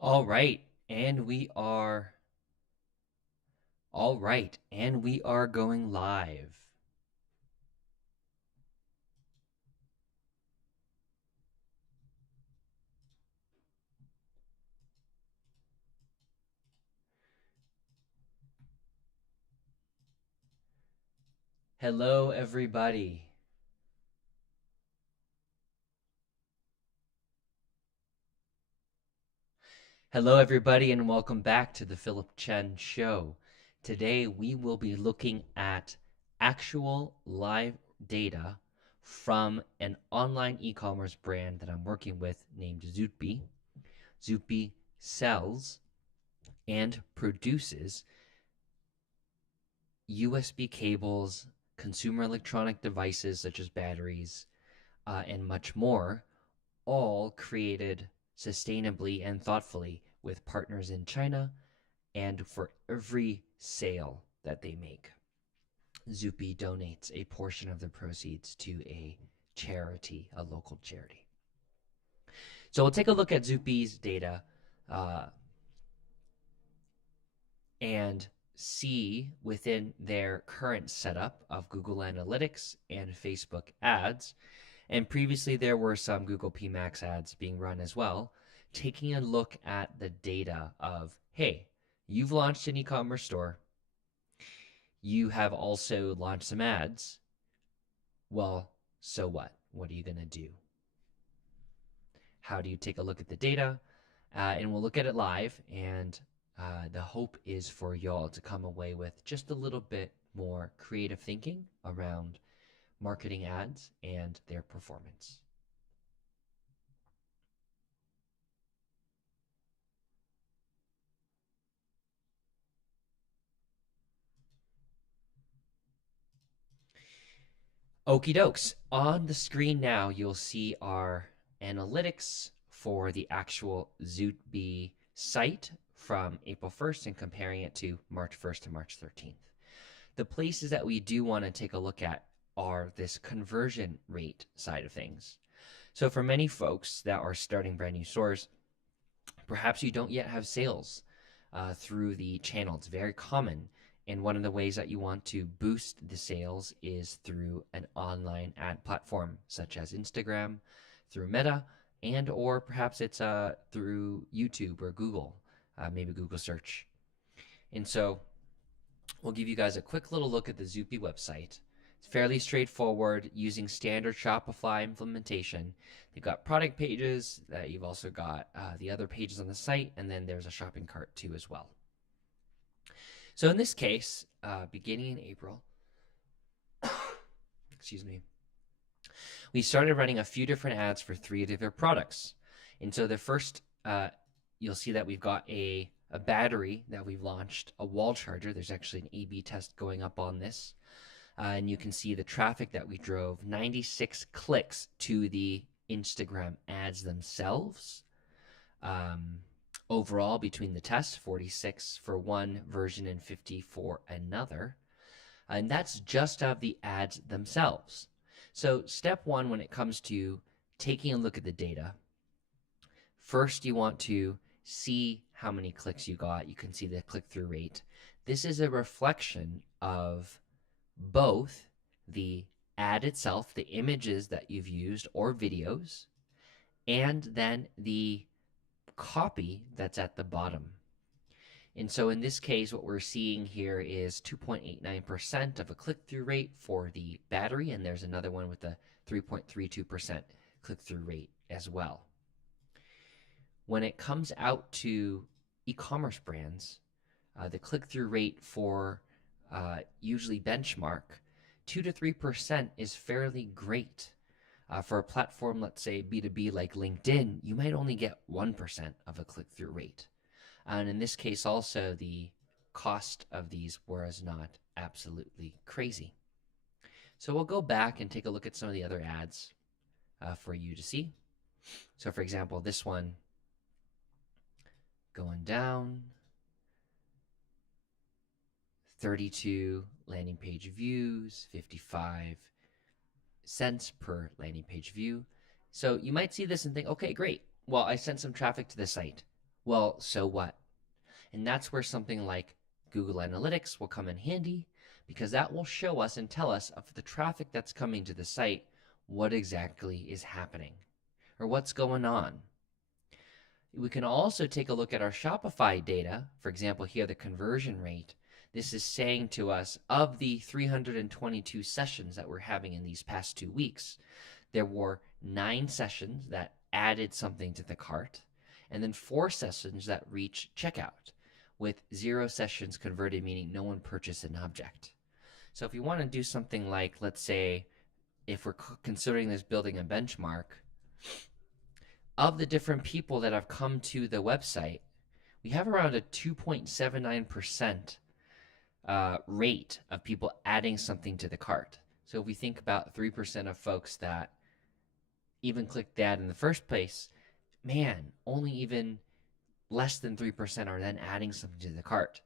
All right, and we are going live. Hello, everybody. Hello, everybody, and welcome back to the Philip Chen Show. Today, we will be looking at actual live data from an online e-commerce brand that I'm working with named Zootbee. Zootbee sells and produces USB cables, consumer electronic devices such as batteries, and much more, all created sustainably and thoughtfully with partners in China. And for every sale that they make, Zoopy donates a portion of the proceeds to a charity, a local charity. So we'll take a look at Zoopy's data uh, and see within their current setup of Google Analytics and Facebook ads. And previously, there were some Google PMax ads being run as well, taking a look at the data of, hey, you've launched an e-commerce store. You have also launched some ads. Well, so what? What are you going to do? How do you take a look at the data? And we'll look at it live. And the hope is for y'all to come away with just a little bit more creative thinking around marketing ads and their performance. Okie dokes. On the screen now, you'll see our analytics for the actual Zootbee site from April 1st and comparing it to March 1st to March 13th. The places that we do want to take a look at are this conversion rate side of things. So for many folks that are starting brand new stores, perhaps you don't yet have sales through the channel. It's very common. And one of the ways that you want to boost the sales is through an online ad platform, such as Instagram, through Meta, and or perhaps it's through YouTube or Google, maybe Google search. And so we'll give you guys a quick little look at the Zoopy website. It's fairly straightforward using standard Shopify implementation. They've got product pages. You've also got the other pages on the site, and then there's a shopping cart too as well. So in this case, beginning in April, excuse me, we started running a few different ads for 3 different products. And so the first, you'll see that we've got a battery that we've launched, a wall charger. There's actually an A/B test going up on this. And you can see the traffic that we drove, 96 clicks to the Instagram ads themselves. Overall, between the tests, 46 for one version and 50 for another. And that's just of the ads themselves. So step one when it comes to taking a look at the data, first you want to see how many clicks you got. You can see the click-through rate. This is a reflection of both the ad itself, the images that you've used or videos, and then the copy that's at the bottom. And so in this case, what we're seeing here is 2.89% of a click-through rate for the battery, and there's another one with a 3.32% click-through rate as well. When it comes out to e-commerce brands, the click-through rate for usually benchmark 2 to 3% is fairly great. For a platform, let's say B2B like LinkedIn, you might only get 1% of a click-through rate. And in this case also, the cost of these was not absolutely crazy. So we'll go back and take a look at some of the other ads for you to see. So for example, this one going down, 32 landing page views, 55 cents per landing page view. So you might see this and think, okay, great. Well, I sent some traffic to the site. Well, so what? And that's where something like Google Analytics will come in handy, because that will show us and tell us of the traffic that's coming to the site, what exactly is happening or what's going on. We can also take a look at our Shopify data. For example, here the conversion rate. This is saying to us, of the 322 sessions that we're having in these past 2 weeks, there were 9 sessions that added something to the cart, and then 4 sessions that reached checkout, with 0 sessions converted, meaning no one purchased an object. So if you want to do something like, let's say, if we're considering this building a benchmark, of the different people that have come to the website, we have around a 2.79% rate of people adding something to the cart. So if we think about 3% of folks that even clicked the ad in the first place, man, only even less than 3% are then adding something to the cart.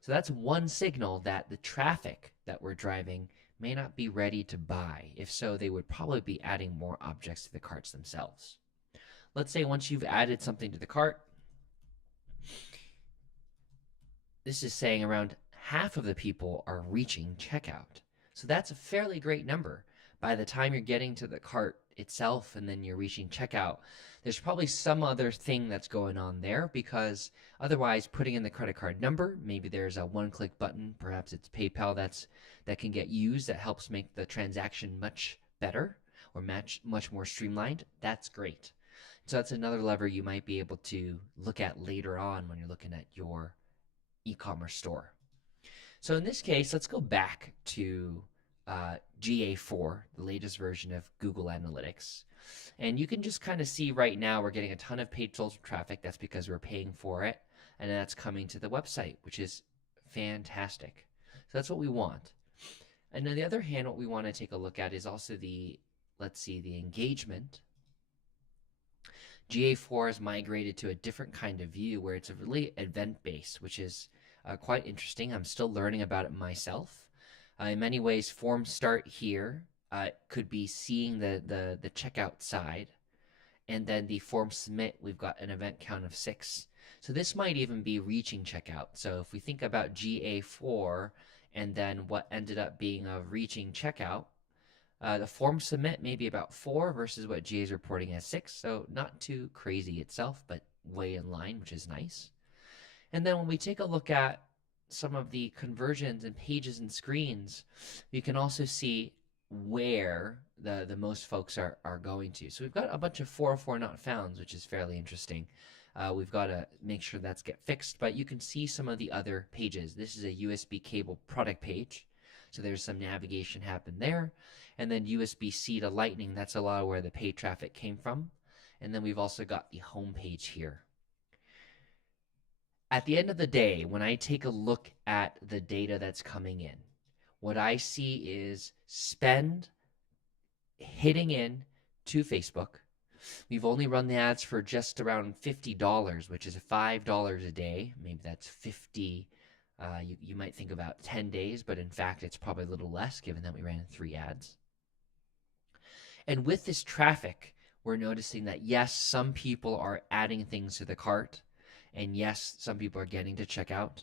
So that's one signal that the traffic that we're driving may not be ready to buy. If so, they would probably be adding more objects to the carts themselves. Let's say once you've added something to the cart, this is saying around half of the people are reaching checkout. So that's a fairly great number. By the time you're getting to the cart itself and then you're reaching checkout, there's probably some other thing that's going on there, because otherwise putting in the credit card number, maybe there's a one-click button, perhaps it's PayPal that can get used, that helps make the transaction much better or much more streamlined. That's great. So that's another lever you might be able to look at later on when you're looking at your e-commerce store. So in this case, let's go back to GA4, the latest version of Google Analytics. And you can just kind of see right now we're getting a ton of paid social traffic. That's because we're paying for it. And that's coming to the website, which is fantastic. So that's what we want. And on the other hand, what we want to take a look at is also the engagement. GA4 has migrated to a different kind of view where it's a really event-based, which is quite interesting. I'm still learning about it myself. In many ways, forms start here. Could be seeing the checkout side, and then the form submit, we've got an event count of 6. So this might even be reaching checkout. So if we think about GA4 and then what ended up being a reaching checkout, the form submit may be about 4 versus what GA is reporting as 6. So not too crazy itself, but way in line, which is nice. And then when we take a look at some of the conversions and pages and screens, you can also see where the most folks are going to. So we've got a bunch of 404 not founds, which is fairly interesting. We've got to make sure that's get fixed, but you can see some of the other pages. This is a USB cable product page. So there's some navigation happen there. And then USB-C to Lightning, that's a lot of where the paid traffic came from. And then we've also got the home page here. At the end of the day, when I take a look at the data that's coming in, what I see is spend hitting in to Facebook. We've only run the ads for just around $50, which is $5 a day. Maybe that's 50. You might think about 10 days, but in fact, it's probably a little less given that we ran 3 ads. And with this traffic, we're noticing that yes, some people are adding things to the cart, and yes, some people are getting to checkout.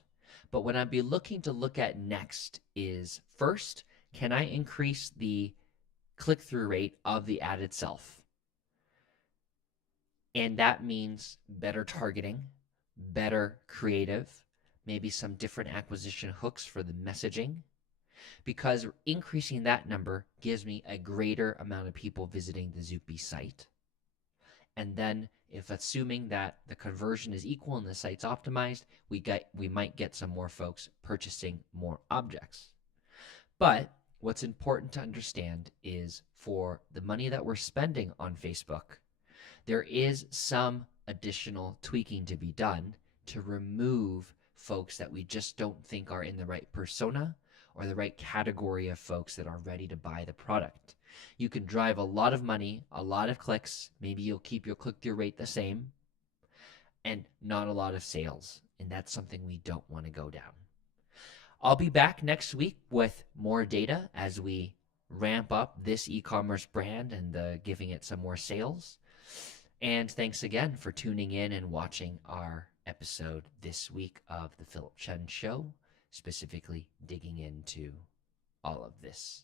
But what I'd be looking to look at next is, first, can I increase the click-through rate of the ad itself? And that means better targeting, better creative, maybe some different acquisition hooks for the messaging, because increasing that number gives me a greater amount of people visiting the Zoopy site. And then if assuming that the conversion is equal and the site's optimized, we might get some more folks purchasing more objects. But what's important to understand is for the money that we're spending on Facebook, there is some additional tweaking to be done to remove folks that we just don't think are in the right persona or the right category of folks that are ready to buy the product. You can drive a lot of money, a lot of clicks, maybe you'll keep your click-through rate the same, and not a lot of sales. And that's something we don't want to go down. I'll be back next week with more data as we ramp up this e-commerce brand and giving it some more sales. And thanks again for tuning in and watching our episode this week of The Philip Chen Show, specifically digging into all of this.